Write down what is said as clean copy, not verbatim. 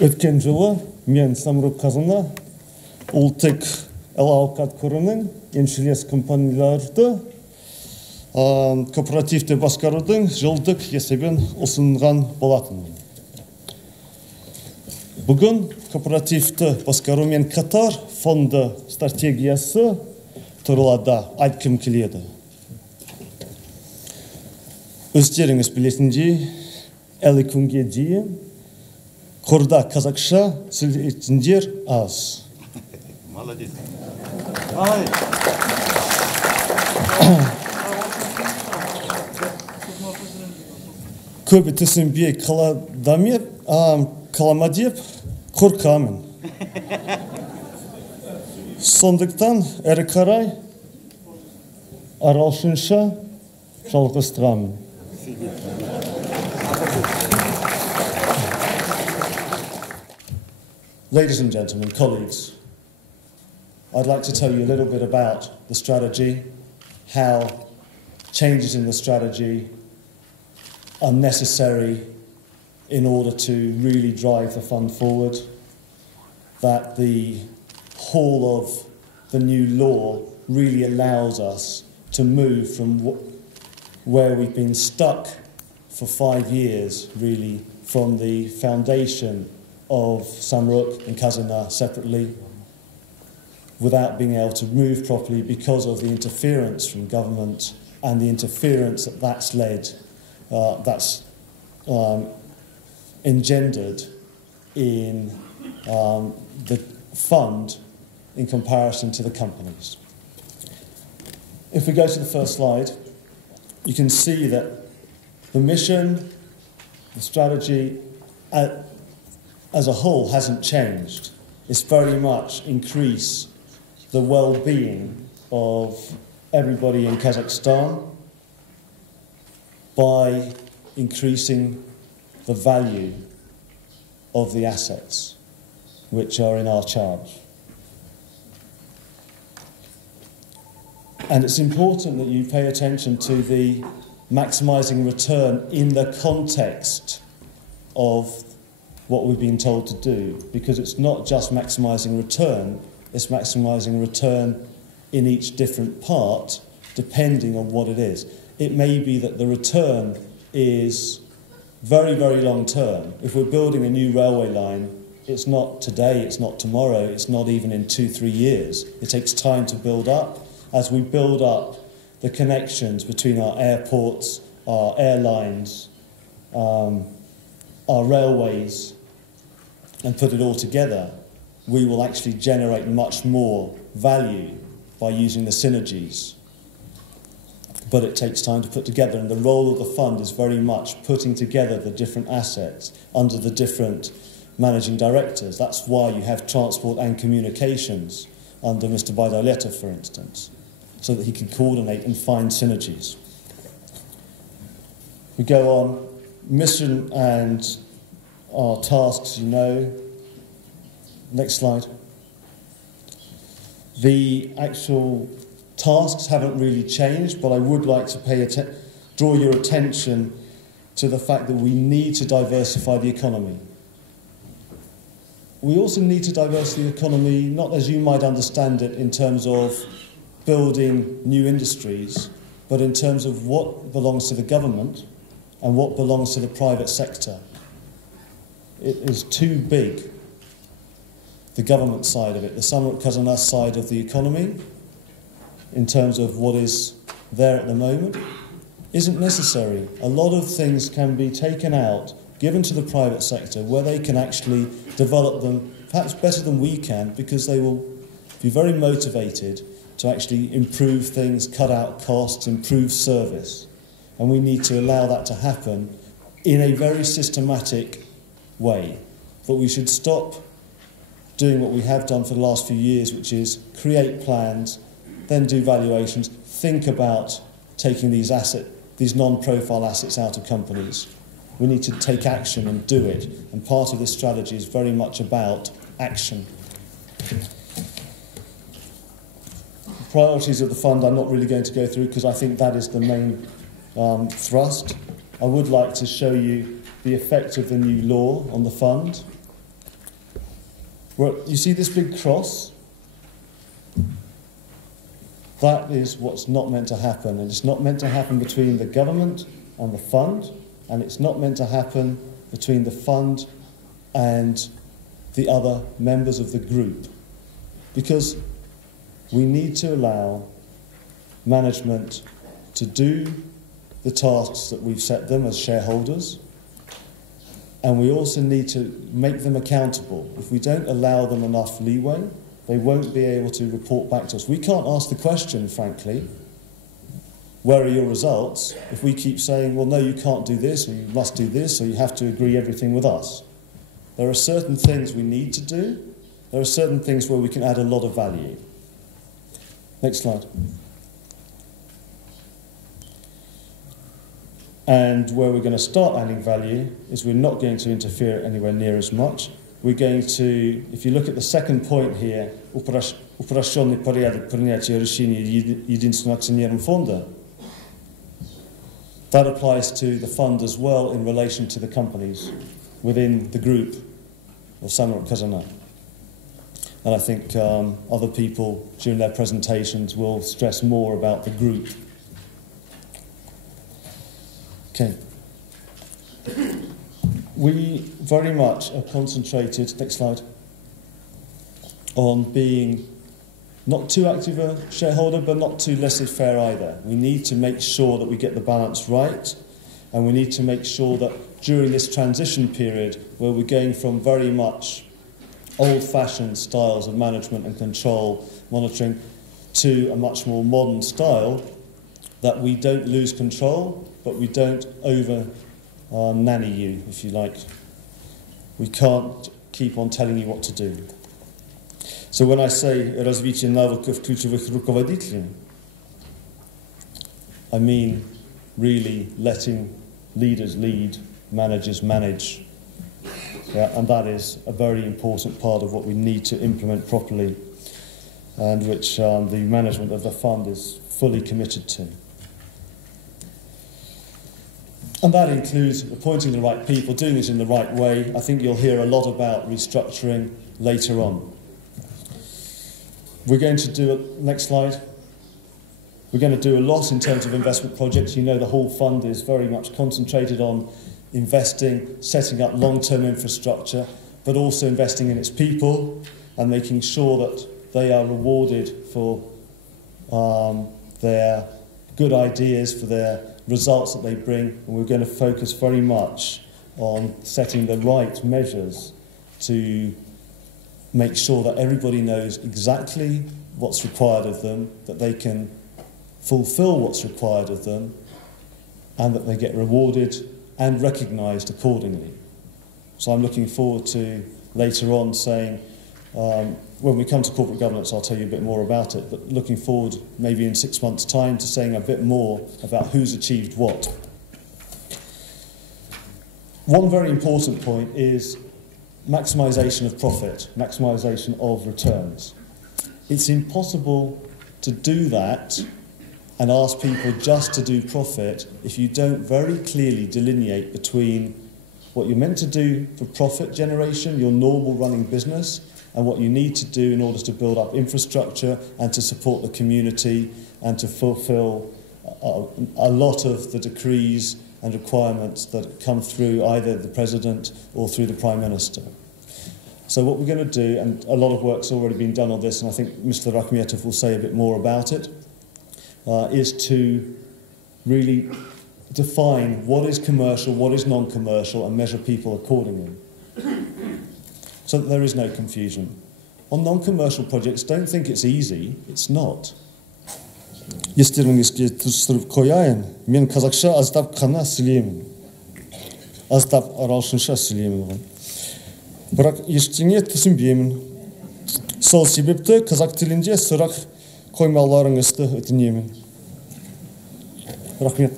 Өткен жылы мен Samruk-Kazyna ұлттық әл-ауқат қорының еншілес компанияларды кооперативті басқарудың жылдық есебін ұсынған болатынмын. Бүгін кооперативті басқарумен қатар фонды стратегиясы туралы да айтқым келеді. Өздеріңіз білетіндей, әлі күнге дейін қорда қазақша сөйлейтіндер аз. Молодец. Көбі түсінбей қалама деп қорқамын. Сондықтан әрі қарай ағылшынша жалғастырамын. Ladies and gentlemen, colleagues, I'd like to tell you a little bit about the strategy, how changes in the strategy are necessary in order to really drive the fund forward, that the whole of the new law really allows us to move from where we've been stuck for 5 years, really, from the foundation of Samruk and Kazyna separately, without being able to move properly because of the interference from government and the interference that's led, engendered in the fund in comparison to the companies. If we go to the first slide, you can see that the mission, the strategy as a whole hasn't changed. It's very much increase the well-being of everybody in Kazakhstan by increasing the value of the assets which are in our charge. And it's important that you pay attention to the maximising return in the context of what we've been told to do, because it's not just maximising return, it's maximising return in each different part, depending on what it is. It may be that the return is very, very long term. If we're building a new railway line, it's not today, it's not tomorrow, it's not even in 2-3 years. It takes time to build up. As we build up the connections between our airports, our airlines, our railways, and put it all together, we will actually generate much more value by using the synergies. But it takes time to put together, and the role of the fund is very much putting together the different assets under the different managing directors. That's why you have transport and communications under Mr. Baydaleta, for instance, so that he can coordinate and find synergies. We go on, mission and our tasks, you know. Next slide. The actual tasks haven't really changed, but I would like to draw your attention to the fact that we need to diversify the economy. We also need to diversify the economy, not as you might understand it in terms of building new industries, but in terms of what belongs to the government and what belongs to the private sector. It is too big, the government side of it, the Samruk-Kazyna side of the economy, in terms of what is there at the moment, isn't necessary. A lot of things can be taken out, given to the private sector, where they can actually develop them perhaps better than we can, because they will be very motivated to actually improve things, cut out costs, improve service. And we need to allow that to happen in a very systematic way. But we should stop doing what we have done for the last few years, which is create plans, then do valuations, think about taking these non-profile assets out of companies. We need to take action and do it. And part of this strategy is very much about action. The priorities of the fund I'm not really going to go through, because I think that is the main thrust. I would like to show you the effect of the new law on the fund. Well, you see this big cross? That is what's not meant to happen, and it's not meant to happen between the government and the fund, and it's not meant to happen between the fund and the other members of the group, because we need to allow management to do the tasks that we've set them as shareholders, and we also need to make them accountable. If we don't allow them enough leeway, they won't be able to report back to us. We can't ask the question, frankly, where are your results, if we keep saying, well, no, you can't do this, or you must do this, or you have to agree everything with us. There are certain things we need to do. There are certain things where we can add a lot of value. Next slide. And where we're going to start adding value is we're not going to interfere anywhere near as much. We're going to, if you look at the second point here, uproszczony porядek przyjęcia решения единственным акционером фонда, that applies to the fund as well in relation to the companies within the group of Samruk-Kazyna. And I think other people during their presentations will stress more about the group. Okay. We very much are concentrated, next slide, on being not too active a shareholder, but not too laissez-faire either. We need to make sure that we get the balance right, and we need to make sure that during this transition period, where we're going from very much old-fashioned styles of management and control monitoring to a much more modern style, that we don't lose control, but we don't over-nanny you, if you like. We can't keep on telling you what to do. So when I say развитие навыков ключевых руководителей, I mean really letting leaders lead, managers manage. Yeah, and that is a very important part of what we need to implement properly, and which the management of the fund is fully committed to. And that includes appointing the right people, doing it in the right way. I think you'll hear a lot about restructuring later on. We're going to do, next slide, we're going to do a lot in terms of investment projects. You know the whole fund is very much concentrated on investing, setting up long-term infrastructure, but also investing in its people and making sure that they are rewarded for their good ideas, for their results that they bring. And we're going to focus very much on setting the right measures to make sure that everybody knows exactly what's required of them, that they can fulfill what's required of them, and that they get rewarded and recognised accordingly. So I'm looking forward to later on saying, when we come to corporate governance, I'll tell you a bit more about it, but looking forward maybe in 6 months' time to saying a bit more about who's achieved what. One very important point is maximisation of profit, maximisation of returns. It's impossible to do that and ask people just to do profit if you don't very clearly delineate between what you're meant to do for profit generation, your normal running business, and what you need to do in order to build up infrastructure and to support the community and to fulfill a lot of the decrees and requirements that come through either the President or through the Prime Minister. So what we're going to do, and a lot of work's already been done on this, and I think Mr. Rakhmetov will say a bit more about it, is to really define what is commercial, what is non-commercial, and measure people accordingly, so that there is no confusion. On non-commercial projects, don't think it's easy. It's not. Естеріңізге түсіріп қояйын, мен қазақша аздап қана сөйлеймін. Аздап ағылшынша сөйлеймін. Бірақ ештеңе түсінбеймін. Сол себепті қазақ тілінде сұрақ қоймауларыңызды өтінемін. Рахмет.